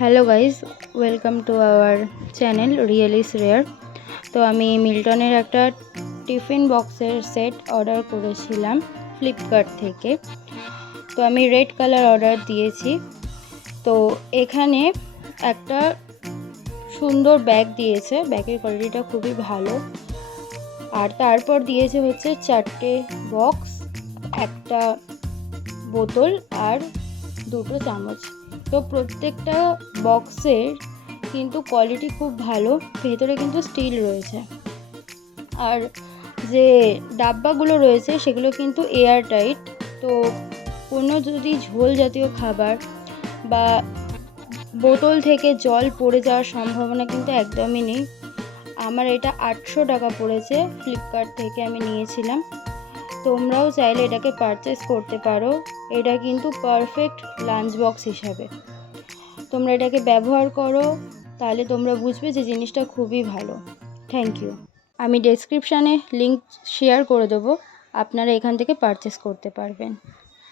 Hello guys, welcome to our channel real is rare. তো আমি মিল্টনের একটা টিফিন বক্সের সেট অর্ডার করেছিলাম ফ্লিপকার্ট থেকে। তো আমি রেড কালার অর্ডার দিয়েছি। তো এখানে একটা সুন্দর ব্যাগ দিয়েছে, ব্যাগের কোয়ালিটিটা খুবই ভালো। আর তারপর দিয়েছে হচ্ছে 4টে বক্স, একটা বোতল আর 2টো চামচ। তো প্রত্যেকটা বক্সের কিন্তু কোয়ালিটি খুব ভালো, ভেতরে কিন্তু স্টিল রয়েছে। আর যে ডাব্বাগুলো রয়েছে সেগুলো কিন্তু এয়ার টাইট। তো কোনো যদি ঝোল জাতীয় খাবার বা বোতল থেকে জল পড়ে যাওয়ার সম্ভাবনা কিন্তু একদমই নেই। আমার এটা 800 টাকা পড়েছে, ফ্লিপকার্ট থেকে আমি নিয়েছিলাম। তোমরাও চাইলে এটাকে পারচেস করতে পারো। এটা কিন্তু পারফেক্ট লাঞ্চ বক্স হিসাবে। তোমরা এটাকে ব্যবহার করো, তাহলে তোমরা বুঝবে যে জিনিসটা খুবই ভালো। Thank you. আমি ডেসক্রিপশানে লিঙ্ক শেয়ার করে দেবো, আপনারা এখান থেকে পারচেস করতে পারবেন।